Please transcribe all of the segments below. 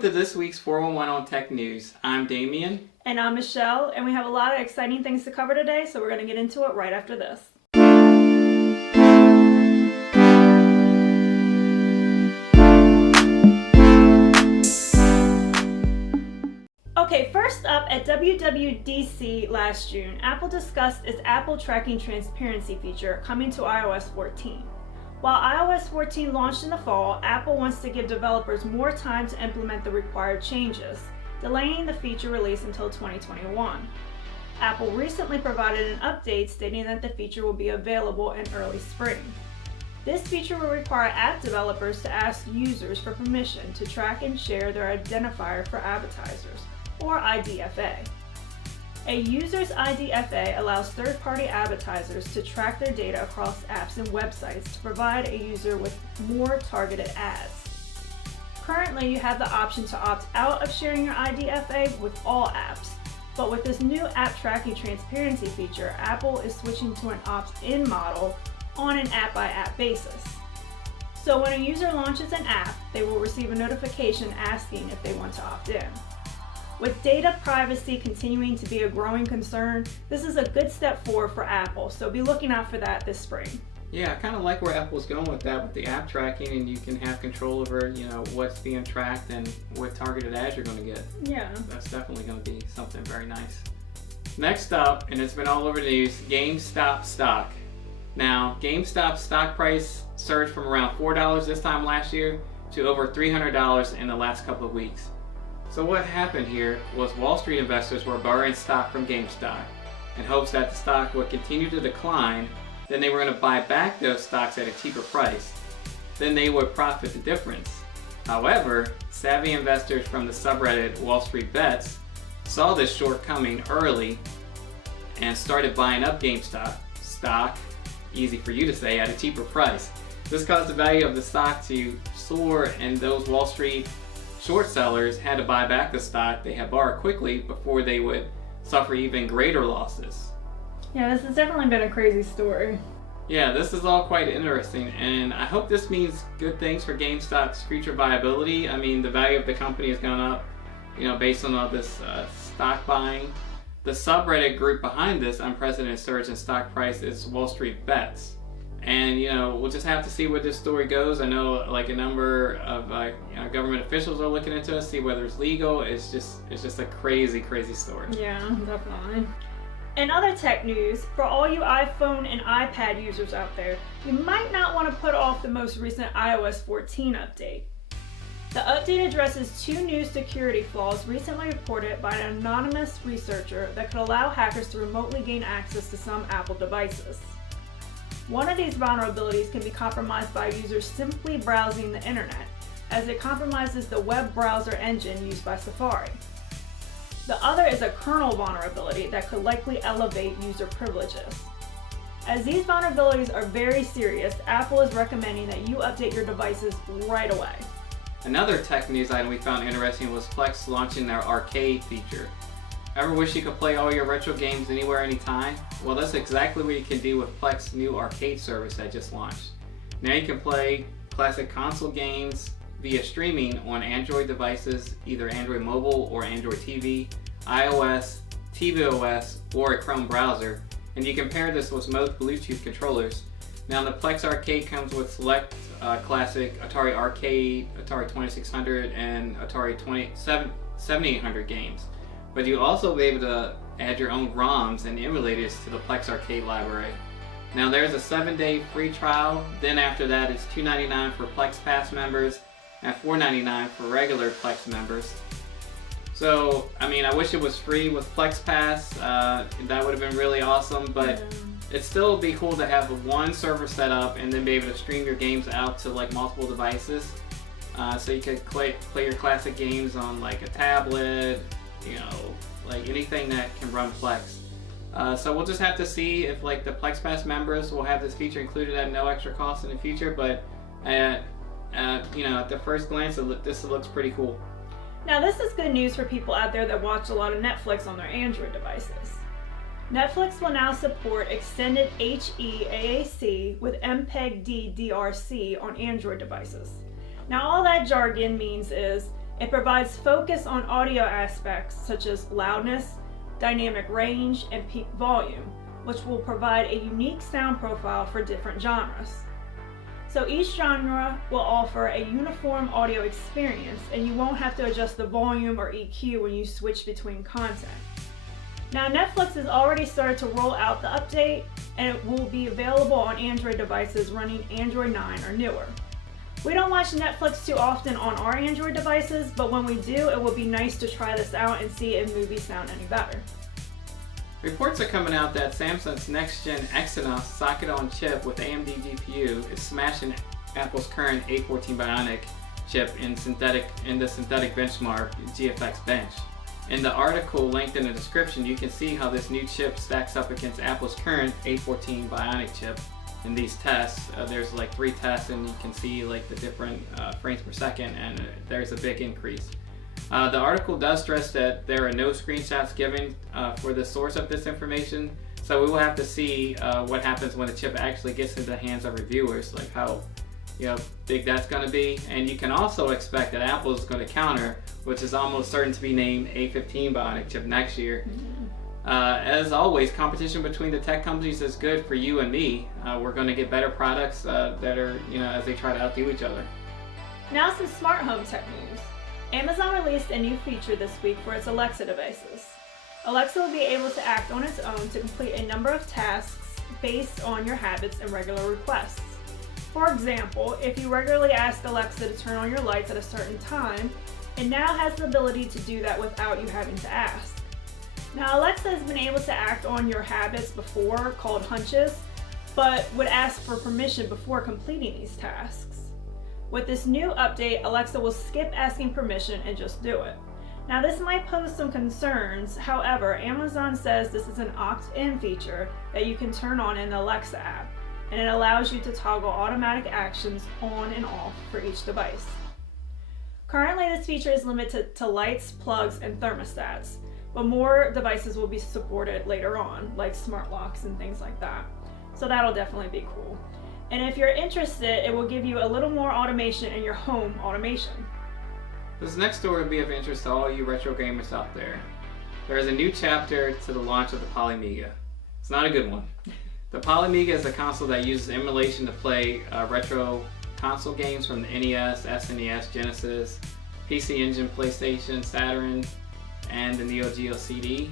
Welcome to this week's 411 on Tech News. I'm Damien. And I'm Michelle, and we have a lot of exciting things to cover today, so we're going to get into it right after this. Okay, first up, at WWDC last June, Apple discussed its Apple Tracking Transparency feature coming to iOS 14. While iOS 14 launched in the fall, Apple wants to give developers more time to implement the required changes, delaying the feature release until 2021. Apple recently provided an update stating that the feature will be available in early spring. This feature will require app developers to ask users for permission to track and share their identifier for advertisers, or IDFA. A user's IDFA allows third-party advertisers to track their data across apps and websites to provide a user with more targeted ads. Currently, you have the option to opt out of sharing your IDFA with all apps, but with this new app tracking transparency feature, Apple is switching to an opt-in model on an app-by-app basis. So when a user launches an app, they will receive a notification asking if they want to opt in. With data privacy continuing to be a growing concern, this is a good step forward for Apple, so be looking out for that this spring. Yeah, I kind of like where Apple's going with that, with the app tracking, and you can have control over, what's being tracked and what targeted ads you're going to get. Yeah. That's definitely going to be something very nice. Next up, and it's been all over the news, Gamestop Stock. Now, Gamestop stock price surged from around $4 this time last year to over $300 in the last couple of weeks. So what happened here was Wall Street investors were borrowing stock from GameStop in hopes that the stock would continue to decline. Then they were going to buy back those stocks at a cheaper price. Then they would profit the difference. However, savvy investors from the subreddit Wall Street Bets saw this shortcoming early and started buying up GameStop stock, easy for you to say, at a cheaper price. This caused the value of the stock to soar, and those Wall Street short sellers had to buy back the stock they had borrowed quickly before they would suffer even greater losses. Yeah, this has definitely been a crazy story. Yeah, this is all quite interesting, and I hope this means good things for GameStop's future viability. I mean, the value of the company has gone up, based on all this stock buying. The subreddit group behind this unprecedented surge in stock price is Wall Street Bets. And we'll just have to see where this story goes. I know a number of government officials are looking into it, see whether it's legal. It's just a crazy story. Yeah, definitely. In other tech news, for all you iPhone and iPad users out there, you might not want to put off the most recent iOS 14 update. The update addresses two new security flaws recently reported by an anonymous researcher that could allow hackers to remotely gain access to some Apple devices. One of these vulnerabilities can be compromised by users simply browsing the internet, as it compromises the web browser engine used by Safari. The other is a kernel vulnerability that could likely elevate user privileges. As these vulnerabilities are very serious, Apple is recommending that you update your devices right away. Another tech news item we found interesting was Plex launching their arcade feature. Ever wish you could play all your retro games anywhere, anytime? Well, that's exactly what you can do with Plex's new arcade service that just launched. Now you can play classic console games via streaming on Android devices, either Android mobile or Android TV, iOS, tvOS, or a Chrome browser, and you can pair this with most Bluetooth controllers. Now the Plex Arcade comes with select classic Atari Arcade, Atari 2600, and Atari 7800 games. But you also be able to add your own ROMs and emulators to the Plex Arcade library. Now there's a 7-day free trial, then after that it's $2.99 for Plex Pass members and $4.99 for regular Plex members. So, I wish it was free with Plex Pass. That would have been really awesome, but it'd still be cool to have one server set up and then be able to stream your games out to multiple devices. So you could play your classic games on a tablet, anything that can run Plex. So we'll just have to see if the Plex Pass members will have this feature included at no extra cost in the future, but at the first glance this looks pretty cool. Now this is good news for people out there that watch a lot of Netflix on their Android devices. Netflix will now support extended HEAAC with MPEG-D DRC on Android devices. Now all that jargon means is It provides focus on audio aspects such as loudness, dynamic range, and peak volume, which will provide a unique sound profile for different genres. So each genre will offer a uniform audio experience, and you won't have to adjust the volume or EQ when you switch between content. Now, Netflix has already started to roll out the update, and it will be available on Android devices running Android 9 or newer. We don't watch Netflix too often on our Android devices, but when we do, it will be nice to try this out and see if movies sound any better. Reports are coming out that Samsung's next-gen Exynos socket-on-chip with AMD GPU is smashing Apple's current A14 Bionic chip in the synthetic benchmark GFX Bench. In the article linked in the description, you can see how this new chip stacks up against Apple's current A14 Bionic chip in these tests. There's like 3 tests, and you can see like the different frames per second, and there's a big increase. The article does stress that there are no screenshots given for the source of this information, so we will have to see what happens when the chip actually gets into the hands of reviewers, like how big that's going to be. And you can also expect that Apple is going to counter, which is almost certain to be named A15 Bionic chip next year. As always, competition between the tech companies is good for you and me. We're going to get better products that are, as they try to outdo each other. Now some smart home tech news. Amazon released a new feature this week for its Alexa devices. Alexa will be able to act on its own to complete a number of tasks based on your habits and regular requests. For example, if you regularly ask Alexa to turn on your lights at a certain time, it now has the ability to do that without you having to ask. Now, Alexa has been able to act on your habits before, called hunches, but would ask for permission before completing these tasks. With this new update, Alexa will skip asking permission and just do it. Now, this might pose some concerns. However, Amazon says this is an opt-in feature that you can turn on in the Alexa app, and it allows you to toggle automatic actions on and off for each device. Currently, this feature is limited to lights, plugs, and thermostats, but more devices will be supported later on, like smart locks and things like that. So that'll definitely be cool. And if you're interested, it will give you a little more automation in your home automation. This next story will be of interest to all you retro gamers out there. There is a new chapter to the launch of the Polymega. It's not a good one. The Polymega is a console that uses emulation to play retro console games from the NES, SNES, Genesis, PC Engine, PlayStation, Saturn, and the Neo Geo CD.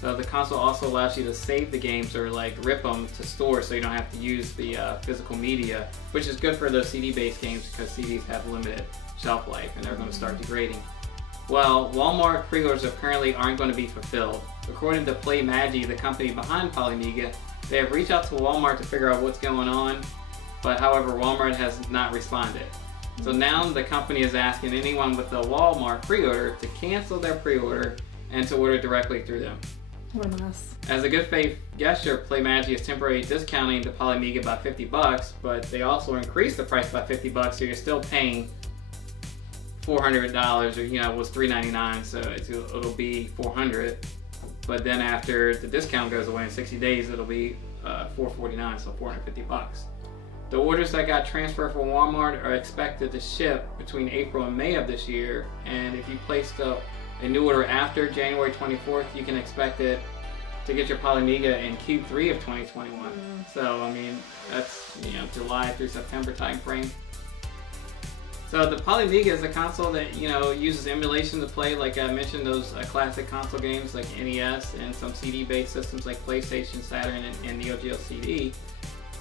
So the console also allows you to save the games or like rip them to store, so you don't have to use the physical media, which is good for those CD-based games because CDs have limited shelf life and they're going to start degrading. Well, Walmart pre-orders currently aren't going to be fulfilled. According to Polymega, the company behind Polymega, they have reached out to Walmart to figure out what's going on, but however, Walmart has not responded. So now the company is asking anyone with a Walmart pre-order to cancel their pre-order and to order directly through them. What a mess. As a good faith gesture, Polymega is temporarily discounting the Polymega by $50, but they also increased the price by $50, so you're still paying $400, or it was $399, so it'll be $400. But then after the discount goes away in 60 days, it'll be $449, so $450. The orders that got transferred from Walmart are expected to ship between April and May of this year, and if you placed a new order after January 24th, you can expect it to get your Polymega in Q3 of 2021. So, I mean, that's, July through September time frame. So the Polymega is a console that, uses emulation to play, like I mentioned, those classic console games like NES and some CD-based systems like PlayStation, Saturn, and Neo Geo CD.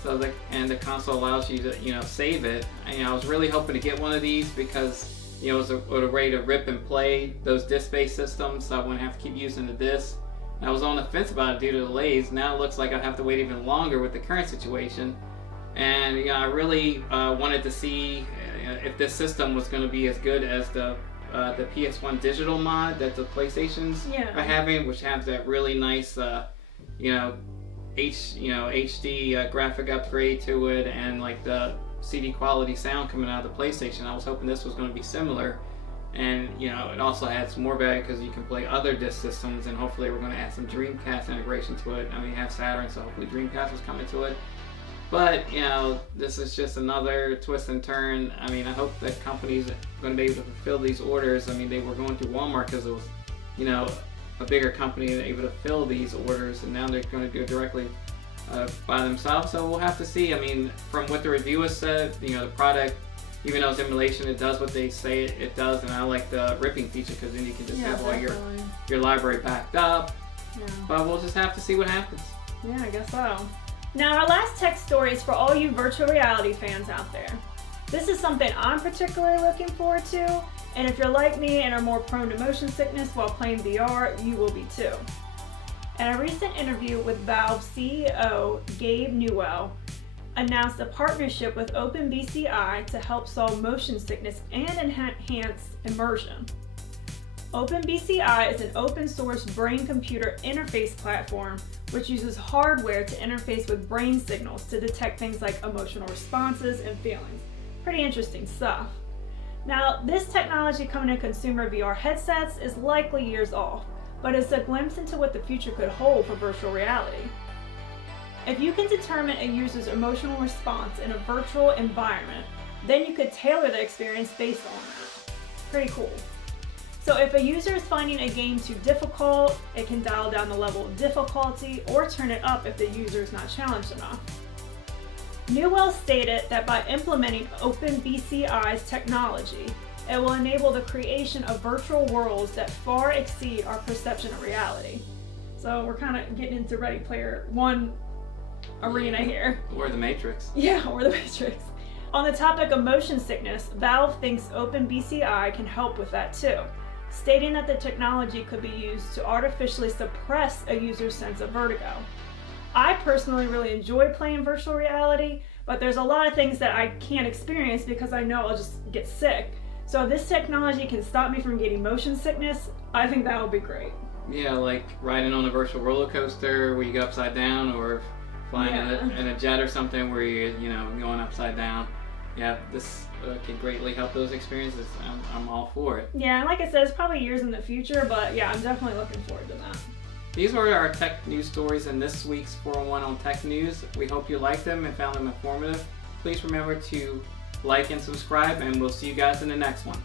So the console allows you to, save it. I was really hoping to get one of these because it was a way to rip and play those disc-based systems, so I wouldn't have to keep using the disc. I was on the fence about it due to delays. Now it looks like I'll have to wait even longer with the current situation. And I really wanted to see if this system was going to be as good as the PS1 digital mod that the PlayStations are having, which has that really nice, HD graphic upgrade to it, and like the CD quality sound coming out of the PlayStation. I was hoping this was going to be similar, and it also adds more value because you can play other disc systems, and hopefully we're going to add some Dreamcast integration to it. I mean, you have Saturn, so hopefully Dreamcast was coming to it. But, you know, this is just another twist and turn. I mean, I hope that companies are going to be able to fulfill these orders. I mean, they were going through Walmart because it was, you know, a bigger company able to fill these orders, and now they're going to do it directly by themselves. So we'll have to see. I mean, from what the reviewers said, you know, the product, even though it's emulation, it does what they say it does, and I like the ripping feature because then you can just have all your library backed up. Yeah. But we'll just have to see what happens. Yeah, I guess so. Now, our last tech story is for all you virtual reality fans out there. This is something I'm particularly looking forward to, and if you're like me and are more prone to motion sickness while playing VR, you will be too. In a recent interview with Valve CEO Gabe Newell, announced a partnership with OpenBCI to help solve motion sickness and enhance immersion. OpenBCI is an open source brain-computer interface platform which uses hardware to interface with brain signals to detect things like emotional responses and feelings. Pretty interesting stuff. Now, this technology coming in consumer VR headsets is likely years off, but it's a glimpse into what the future could hold for virtual reality. If you can determine a user's emotional response in a virtual environment, then you could tailor the experience based on that. Pretty cool. So if a user is finding a game too difficult, it can dial down the level of difficulty or turn it up if the user is not challenged enough. Newell stated that by implementing OpenBCI's technology, it will enable the creation of virtual worlds that far exceed our perception of reality. So we're kind of getting into Ready Player One arena here. Or the Matrix. Yeah, or the Matrix. On the topic of motion sickness, Valve thinks OpenBCI can help with that too, stating that the technology could be used to artificially suppress a user's sense of vertigo. I personally really enjoy playing virtual reality, but there's a lot of things that I can't experience because I know I'll just get sick. So if this technology can stop me from getting motion sickness, I think that would be great. Yeah, like riding on a virtual roller coaster where you go upside down, or flying in a jet or something where you're, you know, going upside down. Yeah, this can greatly help those experiences. I'm all for it. Yeah, and like I said, it's probably years in the future, but yeah, I'm definitely looking forward to that. These were our tech news stories in this week's 401 on Tech News. We hope you liked them and found them informative. Please remember to like and subscribe, and we'll see you guys in the next one.